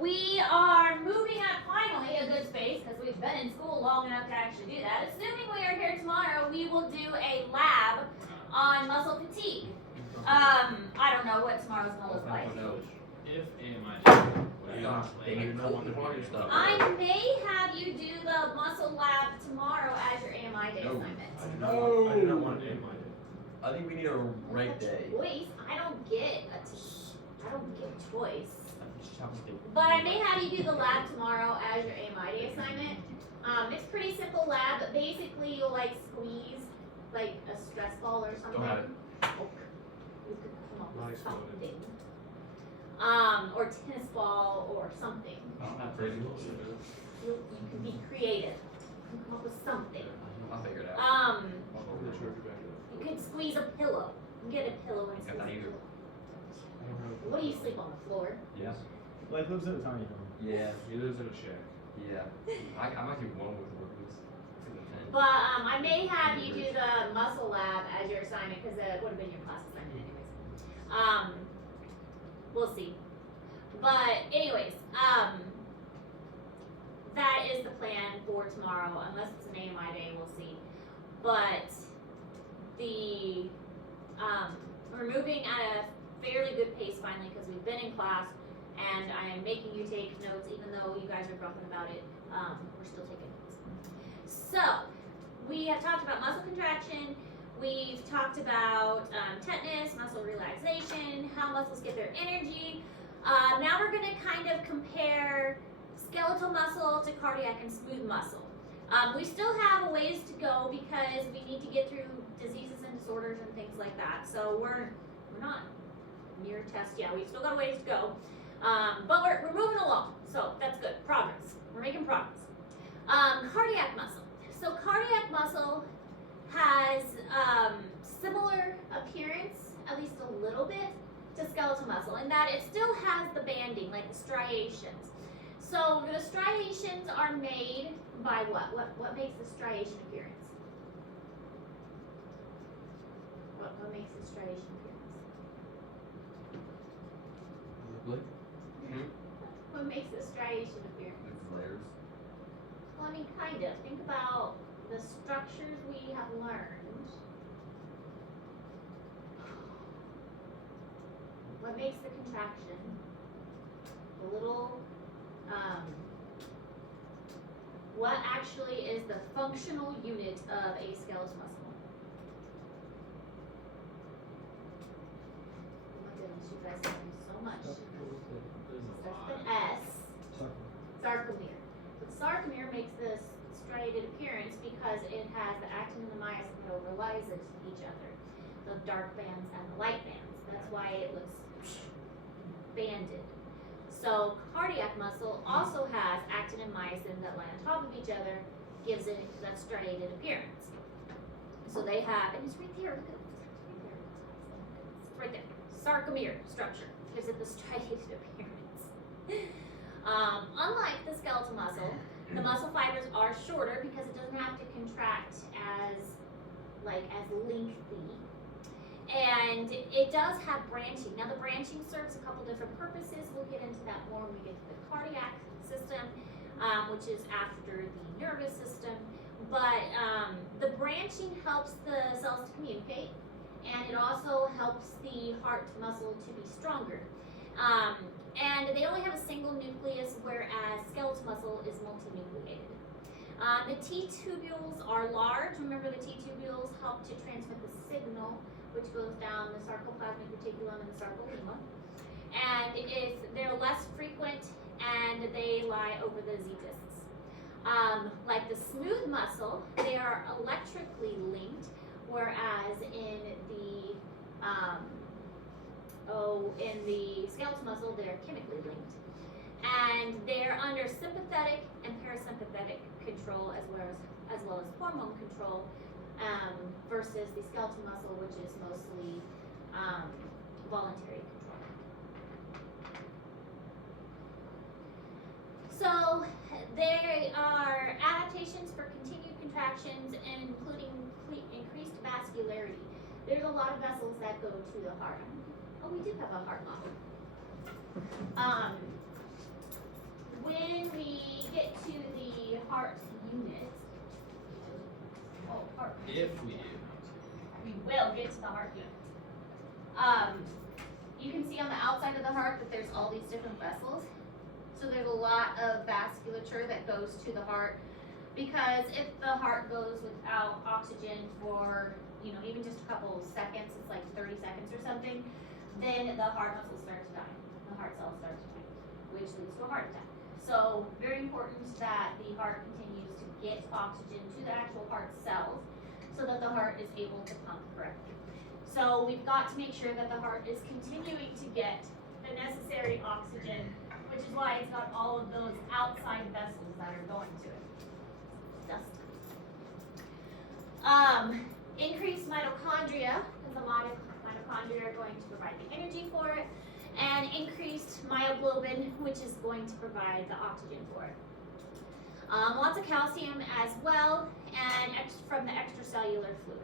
We are moving at finally a good space because we've been in school long enough to actually do that. Assuming we are here tomorrow, we will do a lab on muscle fatigue. I don't know what tomorrow's gonna look like. If AMI I may have you do the muscle lab tomorrow as your AMI day assignment. I do not want an AMI day. I think we need a rank day. Choice? I don't get a choice. But I may have you do the lab tomorrow as your AMI day assignment. It's pretty simple lab, but basically you'll like squeeze like a stress ball or something. Don't have it. You could come up Not with exploded. something. Or tennis ball or something. I don't have crazy bullshit. You can be creative. You can come up with something. I'll figure it out. You could squeeze a pillow. You can get a pillow and squeeze Got that a either. pillow. What do you sleep on the floor? Yes. Blake lives in a tiny home. Yeah. He lives in a shack. Yeah. I might do one with work boots. But I may have you do the muscle lab as your assignment because it would have been your class assignment anyways. We'll see. But anyways, that is the plan for tomorrow. Unless it's an AMI day, we'll see. But the we're moving at a fairly good pace finally because we've been in class and I am making you take notes even though you guys are grumping about it. We're still taking notes. So we have talked about muscle contraction. We've talked about tetanus, muscle relaxation, how muscles get their energy. Now we're going to kind of compare skeletal muscle to cardiac and smooth muscle. We still have a ways to go because we need to get through diseases and disorders and things like that. So we're not near test yet. We've still got a ways to go. But we're moving along. So that's good. Progress. We're making progress. Cardiac muscle. So cardiac muscle has similar appearance, at least a little bit, to skeletal muscle in that it still has the banding, like the striations. So the striations are made by what? What makes the striation appearance? What makes the striation appearance? What makes the striation appearance? Layers. Well, I mean, kind of. Think about the structures we have learned. What makes the contraction? The little, what actually is the functional unit of a skeletal muscle? Oh my goodness, you guys love me so much. Starts with an S. Sarcomere. The sarcomere makes this striated appearance because it has the actin and the myosin that overlies each other, the dark bands and the light bands. That's why it looks banded. So cardiac muscle also has actin and myosin that lie on top of each other, gives it that striated appearance. So they have, and it's right there, look at it, it's right there. Sarcomere structure gives it the striated appearance. Unlike the skeletal muscle, the muscle fibers are shorter because it doesn't have to contract as lengthy. And it does have branching. Now the branching serves a couple different purposes. We'll get into that more when we get to the cardiac system, which is after the nervous system. But the branching helps the cells to communicate, and it also helps the heart muscle to be stronger. And they only have a single nucleus, whereas skeletal muscle is multinucleated. The T-tubules are large. Remember, the T-tubules help to transmit the signal, which goes down the sarcoplasmic reticulum and the sarcolemma. And they're less frequent, and they lie over the Z-discs. Like the smooth muscle, they are electrically linked, whereas in the skeletal muscle, they're chemically linked. And they're under sympathetic and parasympathetic control as well as hormone control, versus the skeletal muscle, which is mostly voluntary control. So there are adaptations for continued contractions, including increased vascularity. There's a lot of vessels that go to the heart. Oh, we do have a heart model. when we get to the heart unit, heart. If we do. We will get to the heart unit. You can see on the outside of the heart that there's all these different vessels. So there's a lot of vasculature that goes to the heart, because if the heart goes without oxygen for, even just a couple of seconds, it's like 30 seconds or something, then the heart muscles start to die. The heart cells start to die, which leads to a heart attack. So very important that the heart continues to get oxygen to the actual heart cells so that the heart is able to pump correctly. So we've got to make sure that the heart is continuing to get the necessary oxygen, which is why it's got all of those outside vessels that are going to it. Increased mitochondria, because the mitochondria are going to provide the energy for it, and increased myoglobin, which is going to provide the oxygen for it. Lots of calcium as well, and from the extracellular fluid.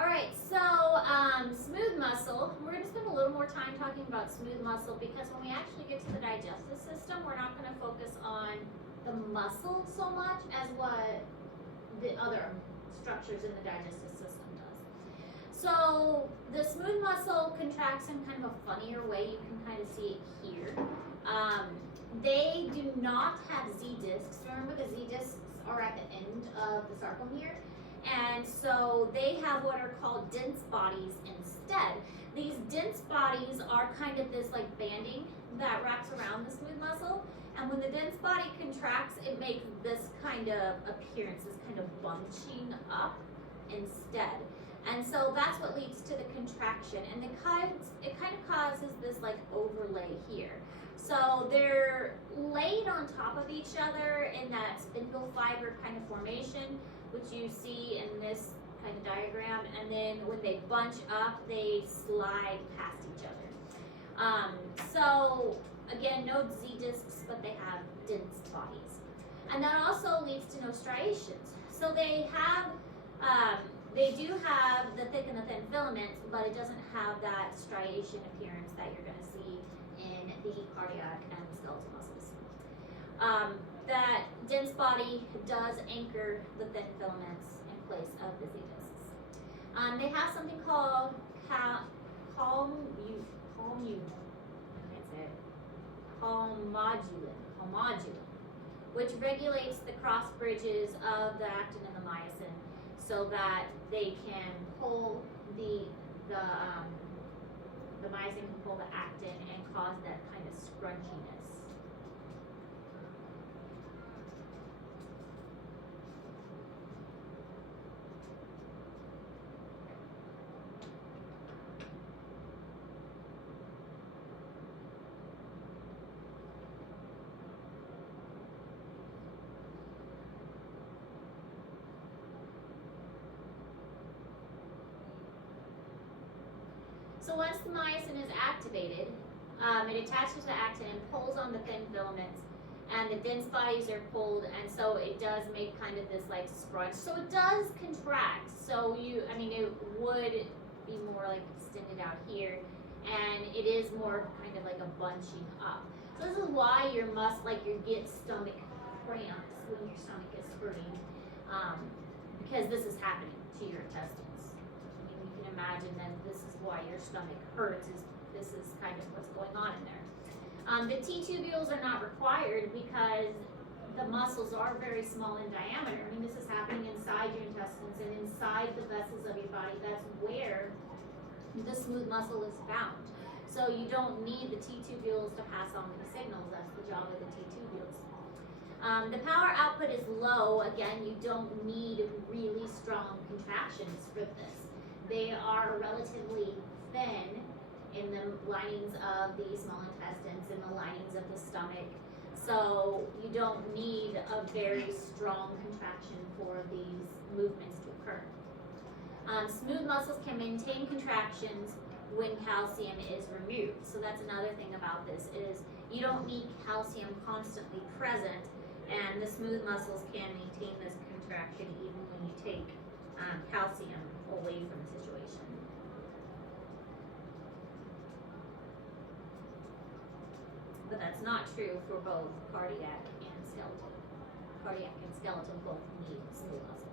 Alright, so smooth muscle, we're going to spend a little more time talking about smooth muscle, because when we actually get to the digestive system, we're not going to focus on the muscle so much as what the other structures in the digestive system does. So the smooth muscle contracts in kind of a funnier way. You can kind of see it here. They do not have Z-discs. Remember, the Z-discs are at the end of the sarcomere. And so they have what are called dense bodies instead. These dense bodies are kind of this like banding that wraps around the smooth muscle. And when the dense body contracts, it makes this kind of appearance, this kind of bunching up instead. And so that's what leads to the contraction. And it kind of causes this like overlay here. So they're laid on top of each other in that spindle fiber kind of formation, which you see in this kind of diagram, and then when they bunch up, they slide past each other. So again, no Z-discs, but they have dense bodies. And that also leads to no striations. So they do have the thick and the thin filaments, but it doesn't have that striation appearance that you're gonna see in the cardiac and skeletal muscles. That dense body does anchor the thin filaments in place of the Z-discs. They have something called homodulin, which regulates the cross bridges of the actin and the myosin, so that they can pull the myosin can pull the actin and cause that kind of scrunchiness. So once the myosin is activated, it attaches to actin and pulls on the thin filaments, and the dense bodies are pulled, and so it does make kind of this like scrunch. So it does contract. So it would be more like extended out here, and it is more kind of like a bunching up. So this is why you get stomach cramps when your stomach is hurting, because this is happening to your intestines. You can imagine that this is why your stomach hurts, this is kind of what's going on in there. The T-tubules are not required because the muscles are very small in diameter. I mean, this is happening inside your intestines and inside the vessels of your body. That's where the smooth muscle is found. So you don't need the T-tubules to pass on the signals. That's the job of the T-tubules. The power output is low. Again, you don't need really strong contractions for this. They are relatively thin in the linings of the small intestines and the linings of the stomach. So you don't need a very strong contraction for these movements to occur. Smooth muscles can maintain contractions when calcium is removed. So that's another thing about this is you don't need calcium constantly present, and the smooth muscles can maintain this contraction even when you take calcium away from the situation. But that's not true for both cardiac and skeletal. Cardiac and skeletal both need smooth muscle.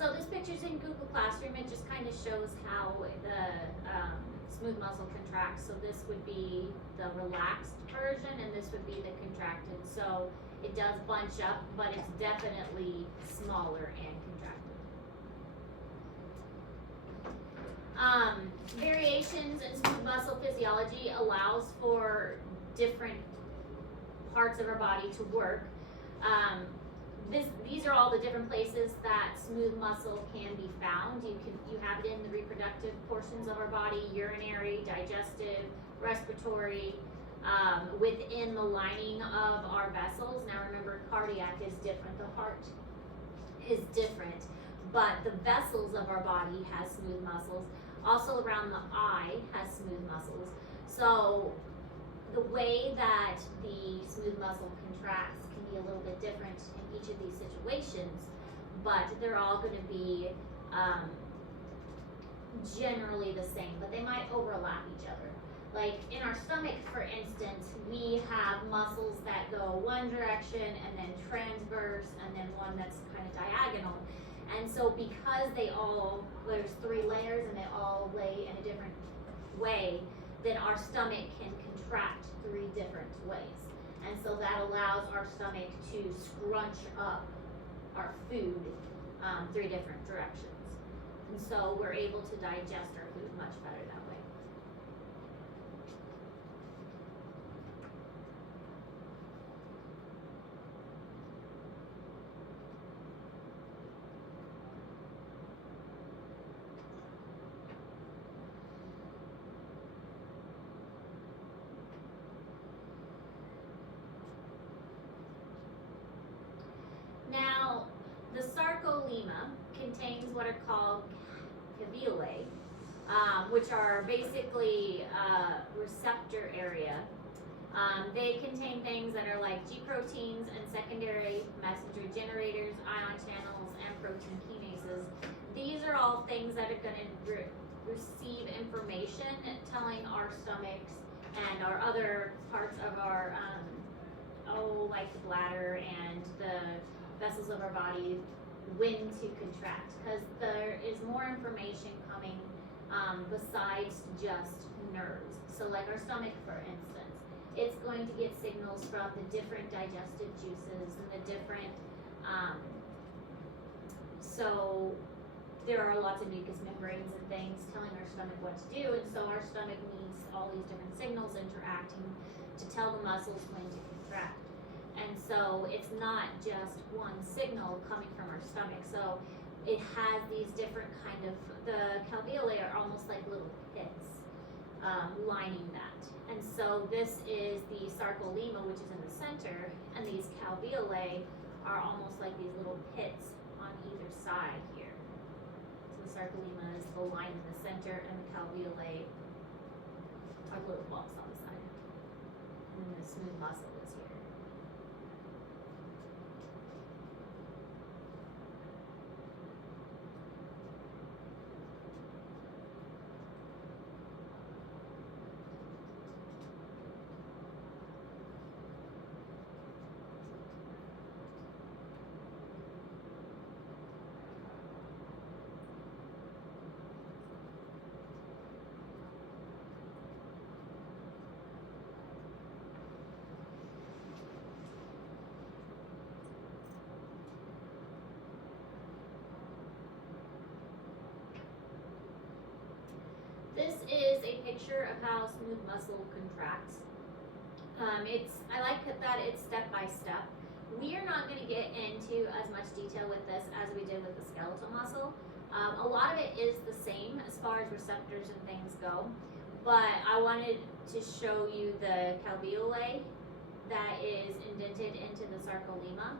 So this picture's in Google Classroom. It just kind of shows how the smooth muscle contracts. So this would be the relaxed version, and this would be the contracted. So it does bunch up, but it's definitely smaller and contracted. Variations in smooth muscle physiology allows for different parts of our body to work. These are all the different places that smooth muscle can be found. You have it in the reproductive portions of our body, urinary, digestive, respiratory, within the lining of our vessels. Now remember, cardiac is different, the heart is different, but the vessels of our body has smooth muscles. Also around the eye has smooth muscles. So the way that the smooth muscle contracts can be a little bit different in each of these situations, but they're all going to be generally the same, but they might overlap each other. Like in our stomach, for instance, we have muscles that go one direction and then transverse and then one that's kind of diagonal. And so because there's 3 layers and they all lay in a different way, then our stomach can contract 3 different ways. And so that allows our stomach to scrunch up our food 3 different directions. And so we're able to digest our food much better that way. Now, the sarcolemma contains what are called caveolae, which are basically receptor area. They contain things that are like G proteins and secondary messenger generators, ion channels, and protein kinases. These are all things that are going to receive information telling our stomachs and our other parts of our like the bladder and the vessels of our body, when to contract, because there is more information coming besides just nerves. So like our stomach, for instance, it's going to get signals from the different digestive juices and the different, so there are lots of mucous membranes and things telling our stomach what to do, and so our stomach needs all these different signals interacting to tell the muscles when to contract. And so it's not just one signal coming from our stomach. So it has these different kind of, the calveolae are almost like little pits lining that. And so this is the sarcolemma, which is in the center, and these calveolae are almost like these little pits on either side here. So the sarcolemma is the line in the center, and the calveolae are little bumps on the side. And then the smooth muscle is here. This is a picture of how smooth muscle contracts. I like that it's step by step. We are not going to get into as much detail with this as we did with the skeletal muscle. A lot of it is the same as far as receptors and things go, but I wanted to show you the calveolae that is indented into the sarcolemma,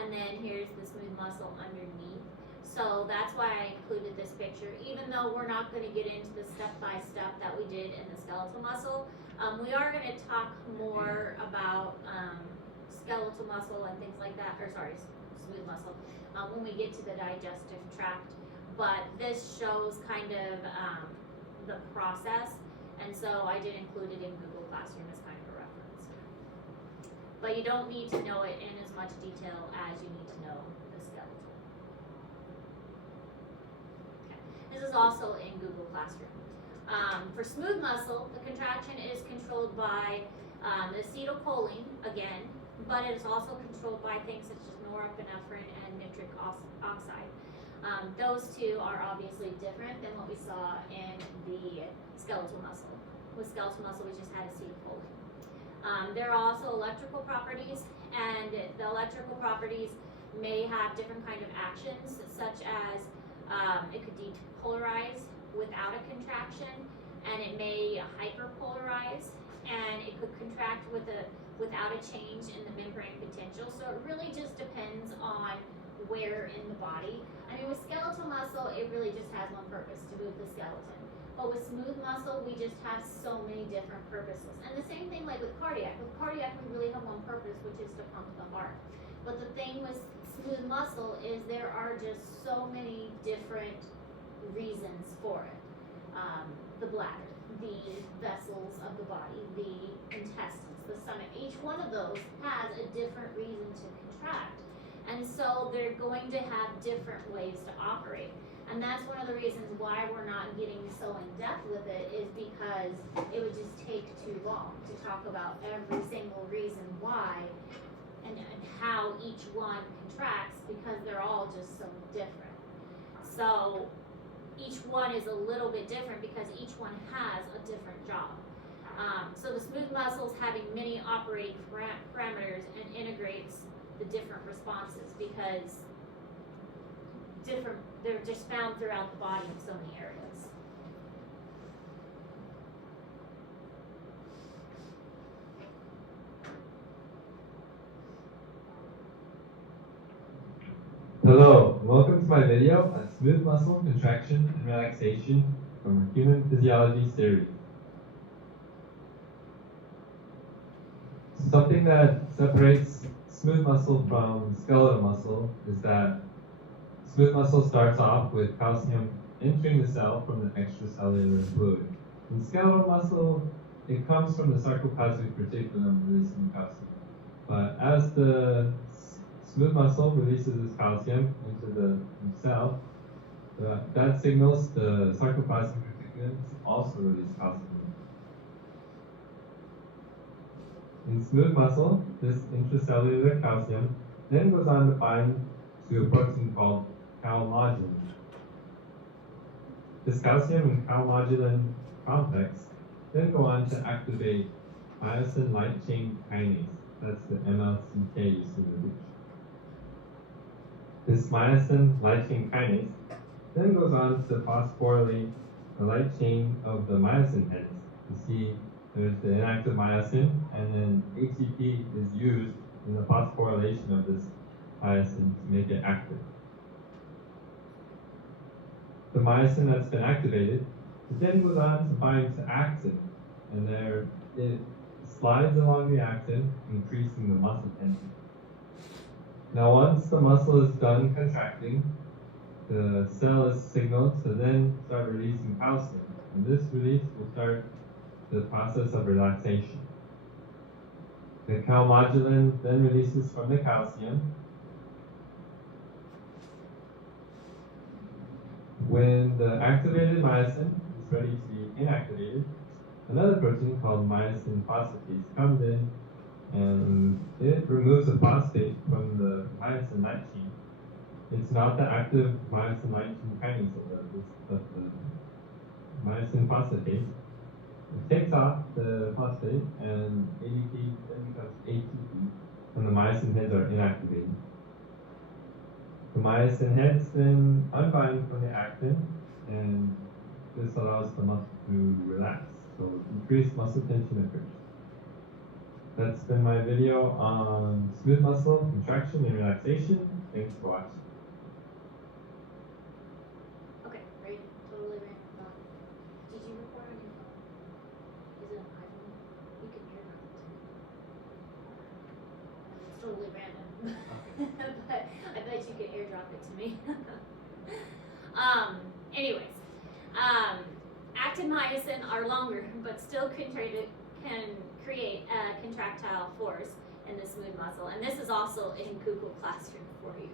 and then here's the smooth muscle underneath. So that's why I included this picture, even though we're not going to get into the step-by-step that we did in the skeletal muscle. We are going to talk more about skeletal muscle and things like that, or sorry, smooth muscle, when we get to the digestive tract. But this shows kind of the process, and so I did include it in Google Classroom as kind of a reference. But you don't need to know it in as much detail as you need to know the skeletal. This is also in Google Classroom. For smooth muscle, the contraction is controlled by the acetylcholine, again, but it is also controlled by things such as norepinephrine and nitric oxide. Those two are obviously different than what we saw in the skeletal muscle. With skeletal muscle, we just had acetylcholine. There are also electrical properties, and the electrical properties may have different kind of actions, such as it could depolarize without a contraction, and it may hyperpolarize, and it could contract without a change in the membrane potential. So it really just depends on where in the body. I mean, with skeletal muscle, it really just has one purpose, to move the skeleton. But with smooth muscle, we just have so many different purposes. And the same thing like with cardiac. With cardiac, we really have one purpose, which is to pump the heart. But the thing with smooth muscle is there are just so many different reasons for it. The bladder, the vessels of the body, the intestines, the stomach. Each one of those has a different reason to contract. And so they're going to have different ways to operate. And that's one of the reasons why we're not getting so in depth with it, is because it would just take too long to talk about every single reason why and how each one contracts, because they're all just so different. So each one is a little bit different because each one has a different job. So the smooth muscles having many operating parameters and integrates the different responses, because they're just found throughout the body in so many areas. Hello, welcome to my video on smooth muscle contraction and relaxation from our human physiology series. Something that separates smooth muscle from skeletal muscle is that smooth muscle starts off with calcium entering the cell from the extracellular fluid. In skeletal muscle, it comes from the sarcoplasmic reticulum releasing calcium. But as the smooth muscle releases this calcium into the cell, that signals the sarcoplasmic reticulum to also release calcium. In smooth muscle, this intracellular calcium then goes on to bind to a protein called calmodulin. This calcium and calmodulin complex then go on to activate myosin light chain kinase. That's the MLCK you see in the picture. This myosin light chain kinase then goes on to phosphorylate the light chain of the myosin heads. You see there's the inactive myosin, and then ATP is used in the phosphorylation of this myosin to make it active. The myosin that's been activated, it then goes on to bind to actin, and there it slides along the actin, increasing the muscle tension. Now once the muscle is done contracting, the cell is signaled to then start releasing calcium, and this release will start the process of relaxation. The calmodulin then releases from the calcium. When the activated myosin is ready to be inactivated, another protein called myosin phosphatase comes in, and it removes the phosphate from the myosin light chain. It's not the active myosin light chain kinase that does this, but the myosin phosphatase. It takes off the phosphate, and ADP then becomes ATP when the myosin heads are inactivated. The myosin heads then unbind from the actin, and this allows the muscle to relax, so increased muscle tension occurs. That's been my video on smooth muscle contraction and relaxation. Thanks for watching. Okay, right, totally random thought. Did you record on your phone? Is it an iPhone? You can hear that. It's totally random. But I bet you could airdrop it to me. Anyways, actin myosin are longer, but still can create a contractile force in the smooth muscle, and this is also in Google Classroom for you.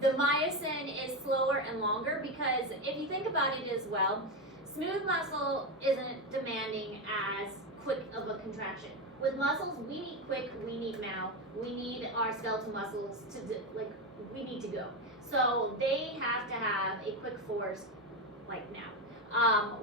The myosin is slower and longer because if you think about it as well, smooth muscle isn't demanding as quick of a contraction. With muscles, we need quick, we need now, we need our skeletal muscles we need to go. So they have to have a quick force like now.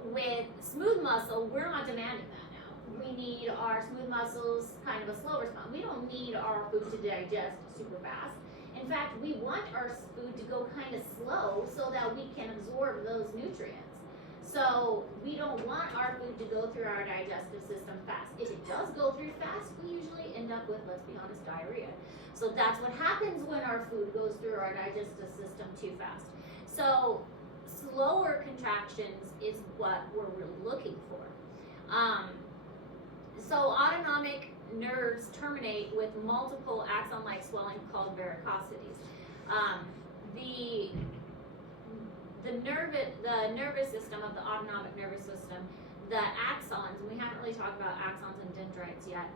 With smooth muscle, we're not demanding that now. We need our smooth muscles kind of a slow response. We don't need our food to digest super fast. In fact, we want our food to go kind of slow so that we can absorb those nutrients. So we don't want our food to go through our digestive system fast. If it does go through fast, we usually end up with, let's be honest, diarrhea. So that's what happens when our food goes through our digestive system too fast. So slower contractions is what we're really looking for. So autonomic nerves terminate with multiple axon-like swelling called varicosities. The nervous system of the autonomic nervous system, the axons, and we haven't really talked about axons and dendrites yet.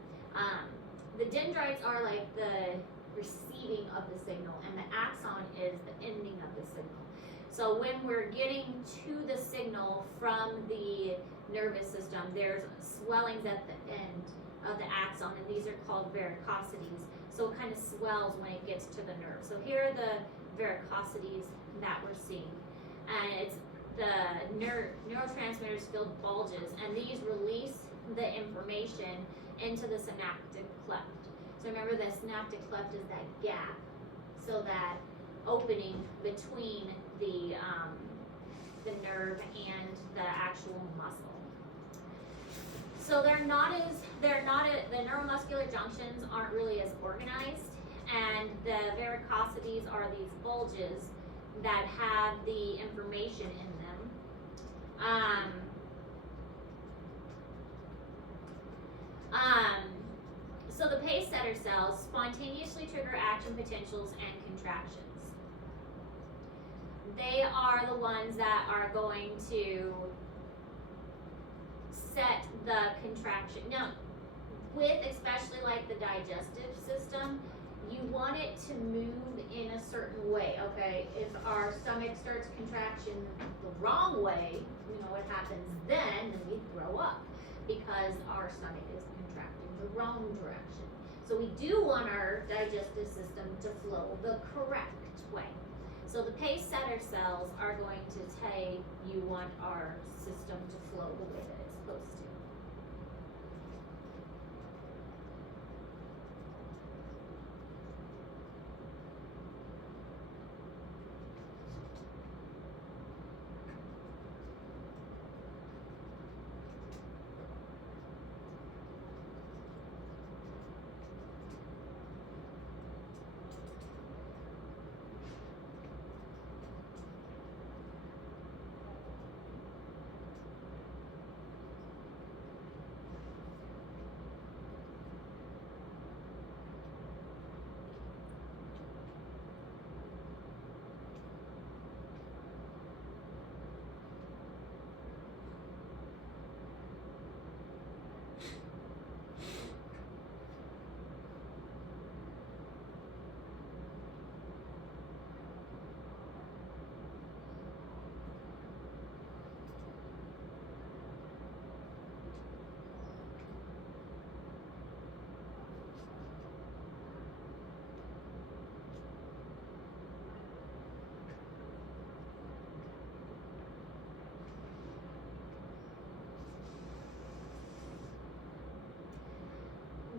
The dendrites are like the receiving of the signal, and the axon is the ending of the signal. So when we're getting to the signal from the nervous system, there's swellings at the end of the axon, and these are called varicosities. So it kind of swells when it gets to the nerve. So here are the varicosities that we're seeing. And it's the neurotransmitters filled bulges, and these release the information into the synaptic cleft. So remember, the synaptic cleft is that gap, so that opening between the nerve and the actual muscle. So the neuromuscular junctions aren't really as organized, and the varicosities are these bulges that have the information in them. So the pace setter cells spontaneously trigger action potentials and contractions. They are the ones that are going to set the contraction. Now, with especially like the digestive system, you want it to move in a certain way, okay? If our stomach starts contraction the wrong way, you know what happens then we throw up because our stomach is contracting the wrong direction. So we do want our digestive system to flow the correct way. So the pace setter cells are going to say you want our system to flow the way that it's supposed to.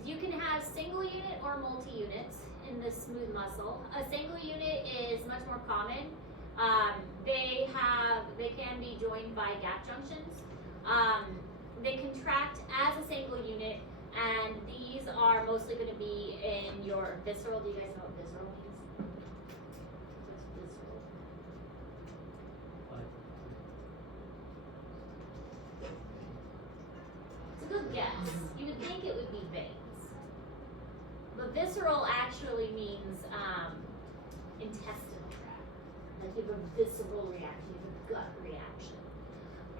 You can have single unit or multi-units in this smooth muscle. A single unit is much more common. They can be joined by gap junctions. They contract as a single unit, and these are mostly going to be in your visceral. Do you guys know what visceral means? What's visceral? It's a good guess. You would think it would be veins. But visceral actually means intestinal tract. Like you have a visceral reaction, you have a gut reaction.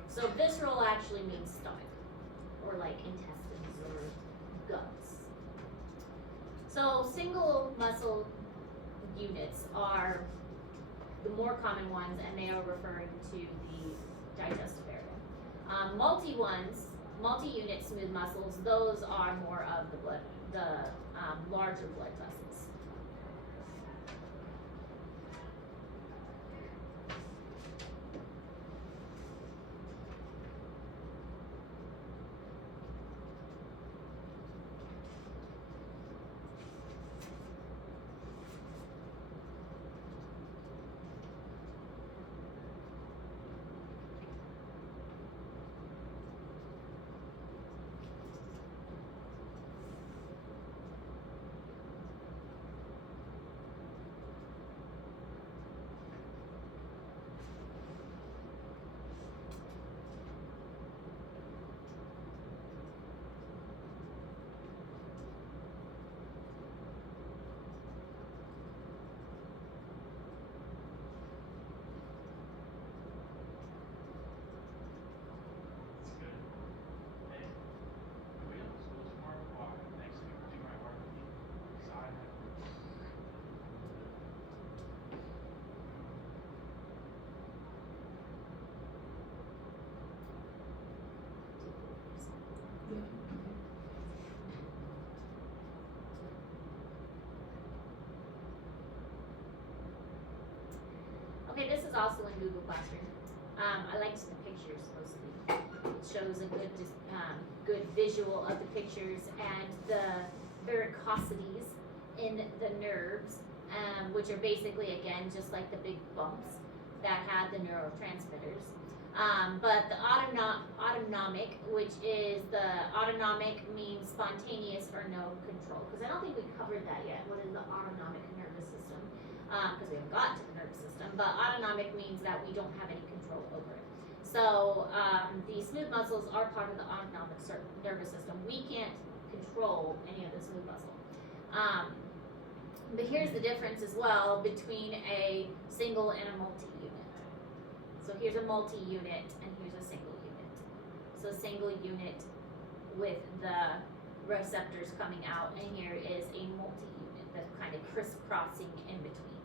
So visceral actually means stomach, or like intestines or guts. So single muscle units are the more common ones, and they are referring to the digestive area. Multi-unit smooth muscles, those are more of the blood, the larger blood vessels. That's good. Hey, are we on school tomorrow? Or next week? Do my work side. Okay, this is also in Google Classroom. I liked the pictures mostly. It shows a good visual of the pictures and the varicosities in the nerves, which are basically, again, just like the big bumps that have the neurotransmitters. But the autonomic, which is autonomic means spontaneous or no control. Because I don't think we covered that yet. What is the autonomic nervous system? Because we haven't gotten to the nervous system. But autonomic means that we don't have any control over it. So the smooth muscles are part of the autonomic nervous system. We can't control any of the smooth muscle. But here's the difference as well between a single and a multi-unit. So here's a multi-unit and here's a single unit. So single unit with the receptors coming out, and here is a multi-unit that's kind of crisscrossing in between.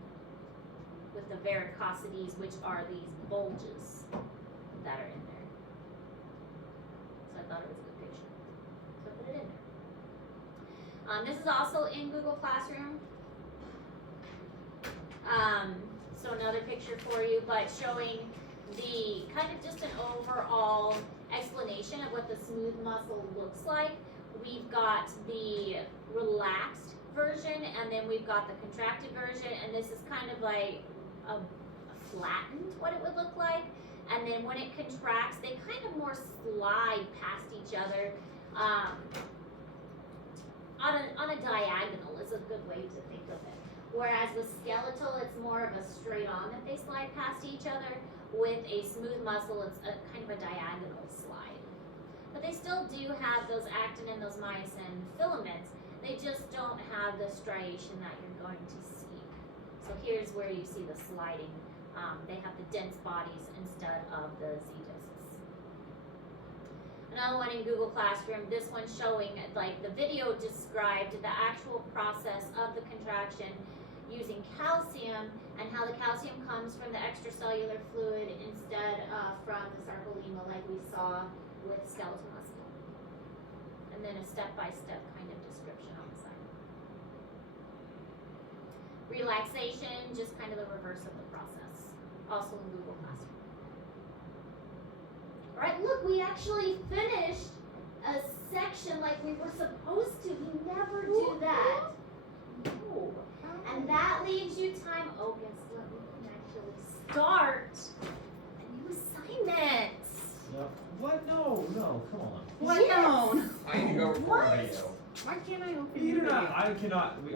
With the varicosities, which are these bulges that are in there. So I thought it was a good picture. So I put it in there. This is also in Google Classroom. So another picture for you, but showing the kind of just an overall explanation of what the smooth muscle looks like. We've got the relaxed version, and then we've got the contracted version, and this is kind of like a flattened what it would look like. And then when it contracts, they kind of more slide past each other on a diagonal is a good way to think of it. Whereas with skeletal, it's more of a straight on that they slide past each other. With a smooth muscle, it's a kind of a diagonal slide. But they still do have those actin and those myosin filaments. They just don't have the striation that you're going to see. So here's where you see the sliding. They have the dense bodies instead of the Z discs. Another one in Google Classroom, this one showing, like the video described the actual process of the contraction using calcium and how the calcium comes from the extracellular fluid instead of from the sarcolemma like we saw with skeletal muscle. And then a step-by-step kind of description on the side. Relaxation, just kind of the reverse of the process, also in Google Classroom. All right, look, we actually finished a section like we were supposed to. We never do that. No. And that leaves you time. Oh, guess what? We can actually start a new assignment. Yep. What? No, come on. What? No. I need to go record What? a video. Why can't I open You your do not. video? I cannot do